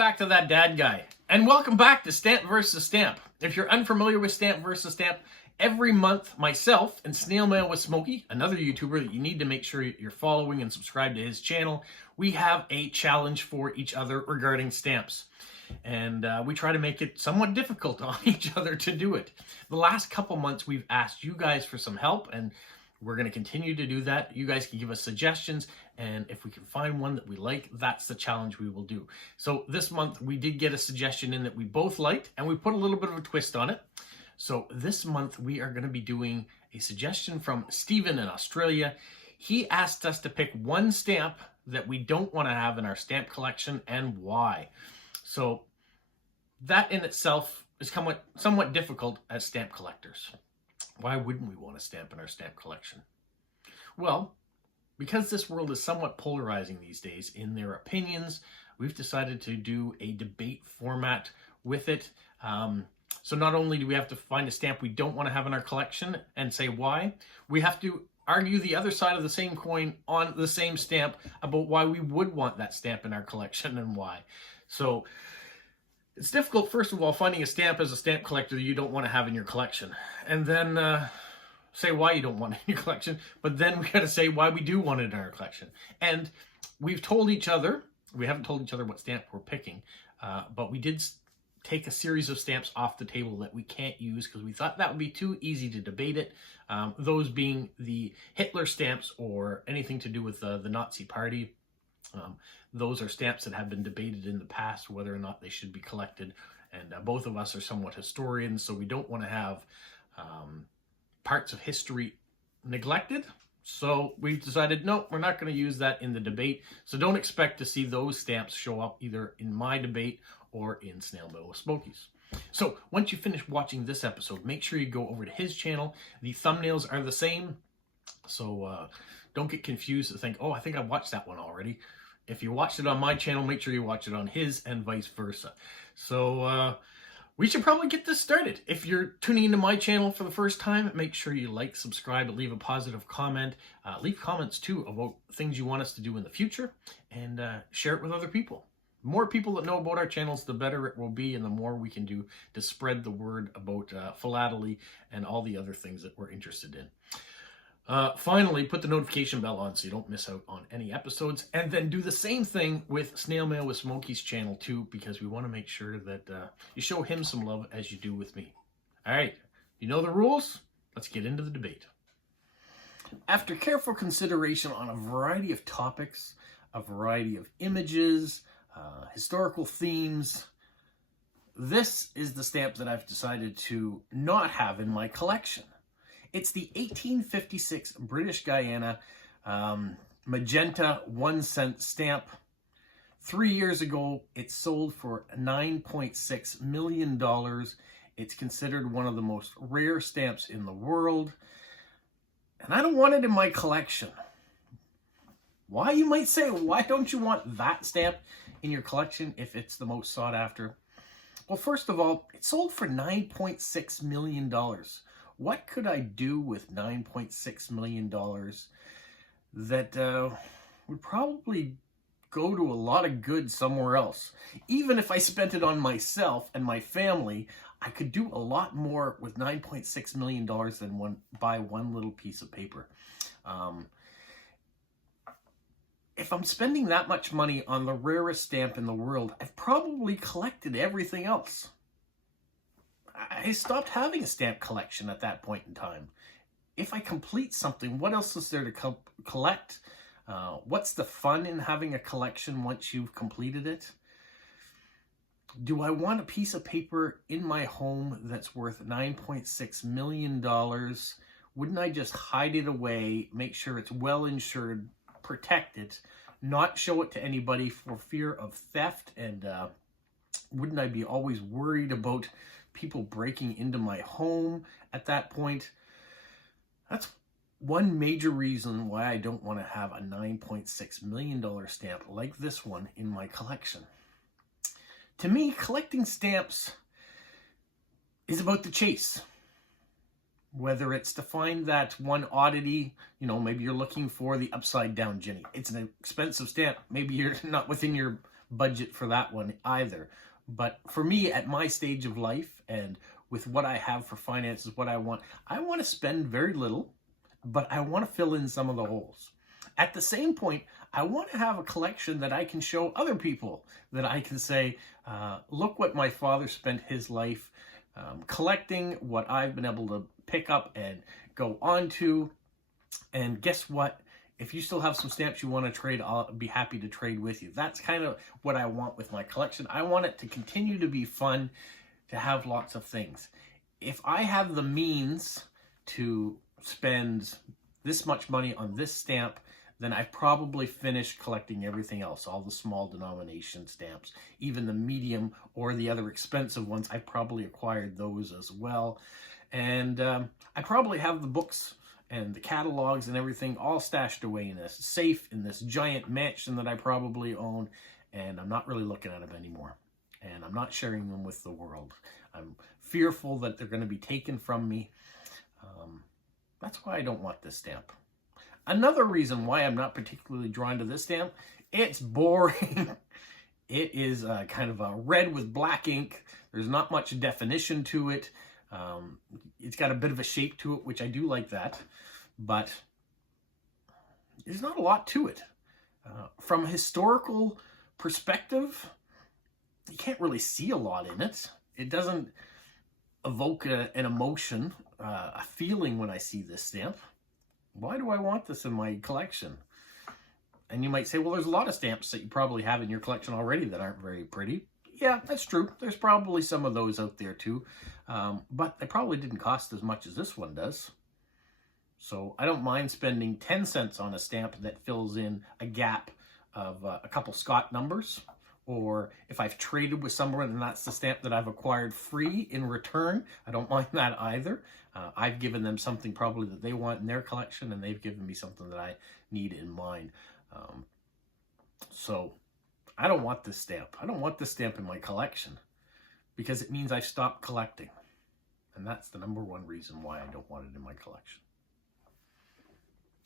back to That Dad Guy. And welcome back to Stamp versus Stamp. If you're unfamiliar with Stamp versus Stamp, every month myself and Snailmail with Smokey, another YouTuber that you need to make sure you're following and subscribe to his channel, we have a challenge for each other regarding stamps. And we try to make it somewhat difficult on each other to do it. The last couple months we've asked you guys for some help, and we're going to continue to do that. You guys can give us suggestions, and if we can find one that we like, that's the challenge we will do. So this month, we did get a suggestion in that we both liked, and we put a little bit of a twist on it. So this month, we are going to be doing a suggestion from Stephen in Australia. He asked us to pick one stamp that we don't want to have in our stamp collection, and why. So that in itself is somewhat difficult as stamp collectors. Why wouldn't we want a stamp in our stamp collection? Well, because this world is somewhat polarizing these days in their opinions, we've decided to do a debate format with it. So not only do we have to find a stamp we don't want to have in our collection and say why, we have to argue the other side of the same coin on the same stamp about why we would want that stamp in our collection and why. So it's difficult, first of all, finding a stamp as a stamp collector that you don't want to have in your collection. And then say why you don't want it in your collection. But then we got to say why we do want it in our collection. And we've told each other, we haven't told each other what stamp we're picking, but we did take a series of stamps off the table that we can't use because we thought that would be too easy to debate it. Those being the Hitler stamps or anything to do with the Nazi Party. Those are stamps that have been debated in the past, whether or not they should be collected. And both of us are somewhat historians, so we don't want to have parts of history neglected. So we've decided, no, we're not going to use that in the debate. So don't expect to see those stamps show up either in my debate or in Snailmail with Smokey's. So once you finish watching this episode, make sure you go over to his channel. The thumbnails are the same. So don't get confused and think, oh, I think I watched that one already. If you watched it on my channel, make sure you watch it on his and vice versa. So we should probably get this started. If you're tuning into my channel for the first time, make sure you like, subscribe, leave a positive comment. Leave comments too about things you want us to do in the future, and share it with other people. The more people that know about our channels, the better it will be, and the more we can do to spread the word about philately and all the other things that we're interested in. Finally, put the notification bell on so you don't miss out on any episodes, and then do the same thing with Snailmail with Smokey's channel too, because we want to make sure that you show him some love as you do with me. All right, you know the rules? Let's get into the debate. After careful consideration on a variety of topics, a variety of images, historical themes, this is the stamp that I've decided to not have in my collection. It's the 1856 British Guiana magenta 1-cent stamp. 3 years ago, it sold for $9.6 million. It's considered one of the most rare stamps in the world. And I don't want it in my collection. Why, you might say, why don't you want that stamp in your collection if it's the most sought after? Well, first of all, it sold for $9.6 million. What could I do with $9.6 million that would probably go to a lot of good somewhere else? Even if I spent it on myself and my family, I could do a lot more with $9.6 million than buy one little piece of paper. If I'm spending that much money on the rarest stamp in the world, I've probably collected everything else. I stopped having a stamp collection at that point in time. If I complete something, what else is there to collect? What's the fun in having a collection once you've completed it? Do I want a piece of paper in my home that's worth $9.6 million? Wouldn't I just hide it away, make sure it's well insured, protect it, not show it to anybody for fear of theft? And wouldn't I be always worried about people breaking into my home at that point? That's one major reason why I don't want to have a $9.6 million stamp like this one in my collection. To me, collecting stamps is about the chase. Whether it's to find that one oddity, you know, maybe you're looking for the upside down Jenny. It's an expensive stamp. Maybe you're not within your budget for that one either. But for me, at my stage of life and with what I have for finances, what I want to spend very little, but I want to fill in some of the holes. At the same point, I want to have a collection that I can show other people, that I can say, look what my father spent his life collecting, what I've been able to pick up and go on to. And guess what? If you still have some stamps you want to trade, I'll be happy to trade with you. That's kind of what I want with my collection. I want it to continue to be fun, to have lots of things. If I have the means to spend this much money on this stamp, then I've probably finished collecting everything else, all the small denomination stamps, even the medium or the other expensive ones. I've probably acquired those as well. And I probably have the books and the catalogs and everything all stashed away in this safe, in this giant mansion that I probably own, and I'm not really looking at them anymore. And I'm not sharing them with the world. I'm fearful that they're going to be taken from me. That's why I don't want this stamp. Another reason why I'm not particularly drawn to this stamp, it's boring. It is kind of a red with black ink. There's not much definition to it. It's got a bit of a shape to it, which I do like that. But there's not a lot to it. From a historical perspective, you can't really see a lot in it. It doesn't evoke an emotion, a feeling when I see this stamp. Why do I want this in my collection? And you might say, well, there's a lot of stamps that you probably have in your collection already that aren't very pretty. Yeah, that's true. There's probably some of those out there too. But they probably didn't cost as much as this one does. So I don't mind spending 10 cents on a stamp that fills in a gap of a couple Scott numbers. Or if I've traded with someone and that's the stamp that I've acquired free in return, I don't mind that either. I've given them something probably that they want in their collection, and they've given me something that I need in mine. So I don't want this stamp. I don't want this stamp in my collection because it means I've stopped collecting. And that's the number one reason why I don't want it in my collection.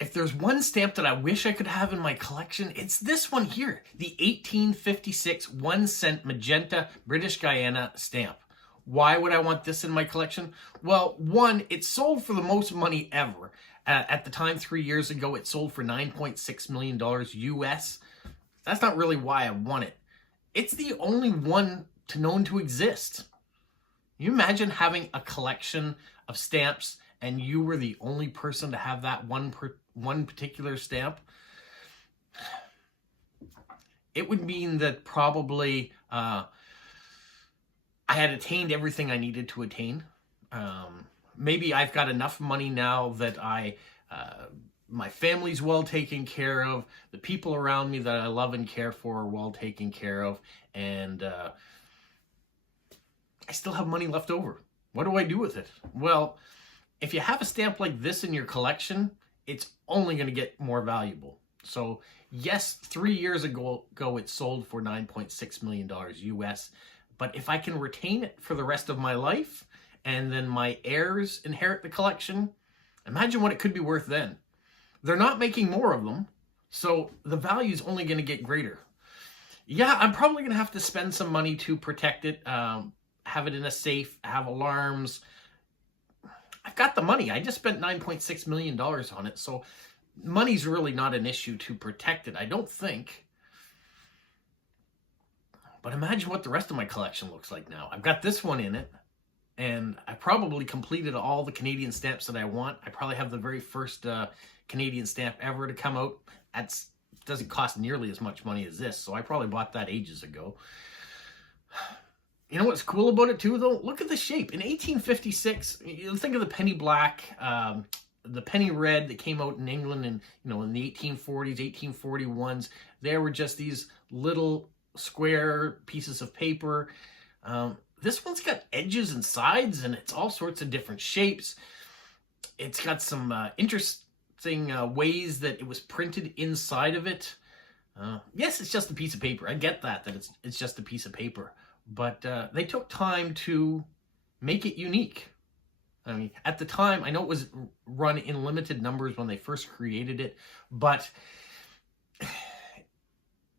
If there's one stamp that I wish I could have in my collection, it's this one here, the 1856 1 cent magenta British Guiana stamp. Why would I want this in my collection? Well, one, it sold for the most money ever. At the time, 3 years ago, it sold for $9.6 million US. That's not really why I want it. It's the only one known to exist. You imagine having a collection of stamps and you were the only person to have that one particular stamp? It would mean that probably I had attained everything I needed to attain. Maybe I've got enough money now that my family's well taken care of, the people around me that I love and care for are well taken care of, and I still have money left over. What do I do with it? Well, if you have a stamp like this in your collection, it's only going to get more valuable. So yes, 3 years ago it sold for $9.6 million US. But if I can retain it for the rest of my life and then my heirs inherit the collection, imagine what it could be worth then. They're not making more of them, so the value is only going to get greater. Yeah, I'm probably going to have to spend some money to protect it, have it in a safe, have alarms. I've got the money. I just spent $9.6 million on it, so money's really not an issue to protect it, I don't think. But imagine what the rest of my collection looks like now. I've got this one in it, and I probably completed all the Canadian stamps that I want. I probably have the very first Canadian stamp ever to come out. That doesn't cost nearly as much money as this, so I probably bought that ages ago. You know what's cool about it too, though? Look at the shape. In 1856, you think of the penny black, the penny red that came out in England in the 1840s, 1841s. There were just these little square pieces of paper. This one's got edges and sides, and it's all sorts of different shapes. It's got some interesting ways that it was printed inside of it. Yes, it's just a piece of paper. I get that it's just a piece of paper. But they took time to make it unique. I mean, at the time, I know it was run in limited numbers when they first created it, but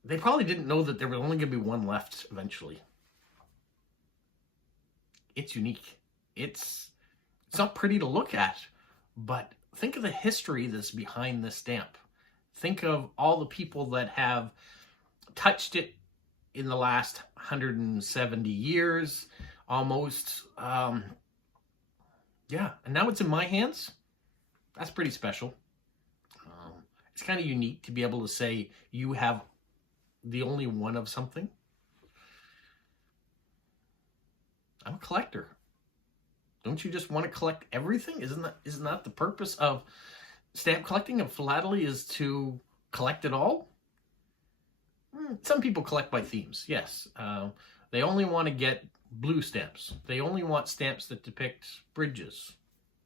they probably didn't know that there was only going to be one left eventually. It's unique. It's not pretty to look at, but think of the history that's behind this stamp. Think of all the people that have touched it in the last 170 years, almost. Yeah, and now it's in my hands. That's pretty special. It's kind of unique to be able to say you have the only one of something. I'm a collector. Don't you just want to collect everything? Isn't that the purpose of stamp collecting and philately, is to collect it all? Some people collect by themes, yes. They only want to get blue stamps. They only want stamps that depict bridges.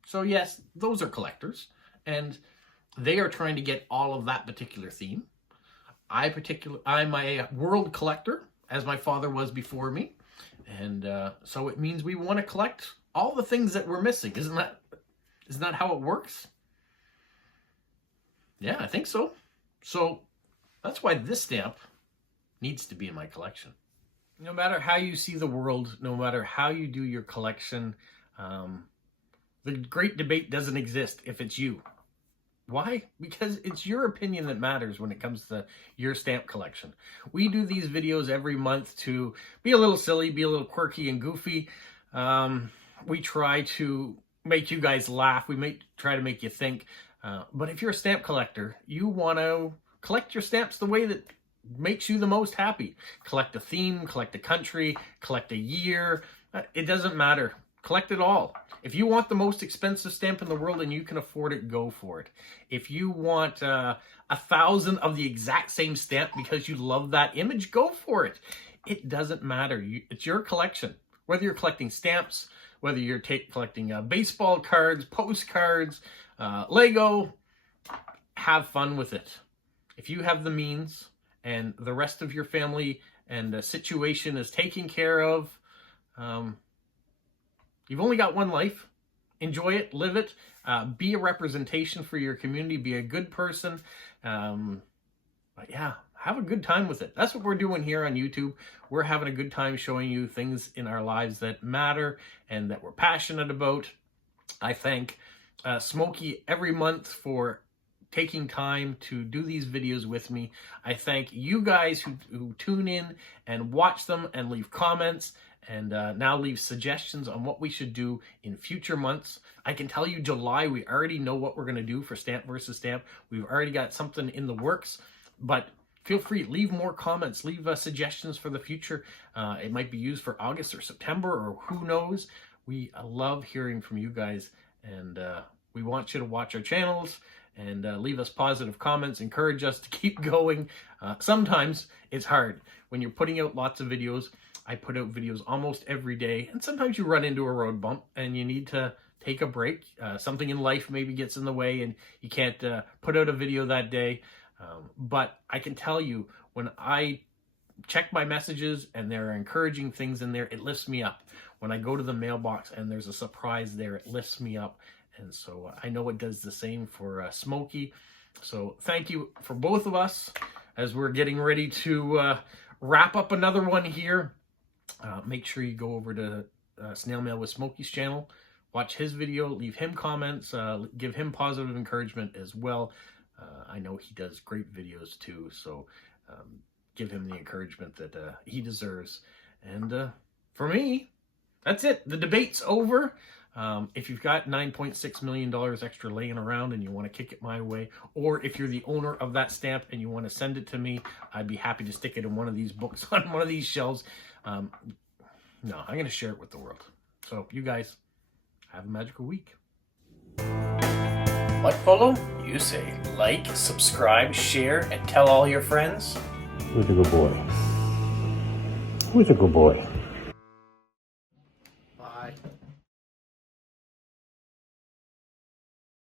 So yes, those are collectors, and they are trying to get all of that particular theme. I'm a world collector, as my father was before me, and so it means we want to collect all the things that we're missing. Isn't that how it works? Yeah, I think so. So that's why this stamp needs to be in my collection. No matter how you see the world, no matter how you do your collection, the great debate doesn't exist if it's you. Why? Because it's your opinion that matters when it comes to your stamp collection. We do these videos every month to be a little silly, be a little quirky and goofy. We try to make you guys laugh. We try to make you think. But if you're a stamp collector, you want to collect your stamps the way that makes you the most happy. Collect a theme, collect a country, collect a year. It doesn't matter. Collect it all. If you want the most expensive stamp in the world and you can afford it, go for it. If you want 1,000 of the exact same stamp because you love that image, go for it. It doesn't matter. It's your collection. Whether you're collecting stamps, whether you're collecting baseball cards, postcards, Lego, have fun with it. If you have the means and the rest of your family and the situation is taken care of, you've only got one life. Enjoy it, live it, be a representation for your community, be a good person. But yeah, have a good time with it. That's what we're doing here on YouTube. We're having a good time showing you things in our lives that matter and that we're passionate about. I thank Smokey every month for taking time to do these videos with me. I thank you guys who tune in and watch them and leave comments and now leave suggestions on what we should do in future months. I can tell you July, we already know what we're going to do for Stamp versus Stamp. We've already got something in the works, but feel free, leave more comments, leave suggestions for the future. It might be used for August or September or who knows. We love hearing from you guys, and we want you to watch our channels and leave us positive comments, encourage us to keep going. Sometimes it's hard when you're putting out lots of videos. I put out videos almost every day, and sometimes you run into a road bump and you need to take a break. Something in life maybe gets in the way and you can't put out a video that day. But I can tell you, when I check my messages and there are encouraging things in there, it lifts me up. When I go to the mailbox and there's a surprise there, it lifts me up. And so I know it does the same for Smokey. So thank you for both of us as we're getting ready to wrap up another one here. Make sure you go over to Snailmail with Smokey's channel, watch his video, leave him comments, give him positive encouragement as well. I know he does great videos too, so give him the encouragement that he deserves. And for me, that's it. The debate's over. If you've got $9.6 million extra laying around and you want to kick it my way, or if you're the owner of that stamp and you want to send it to me, I'd be happy to stick it in one of these books on one of these shelves. No, I'm going to share it with the world. So you guys have a magical week. What, follow? You say like, subscribe, share, and tell all your friends. Who's a good boy? Who's a good boy?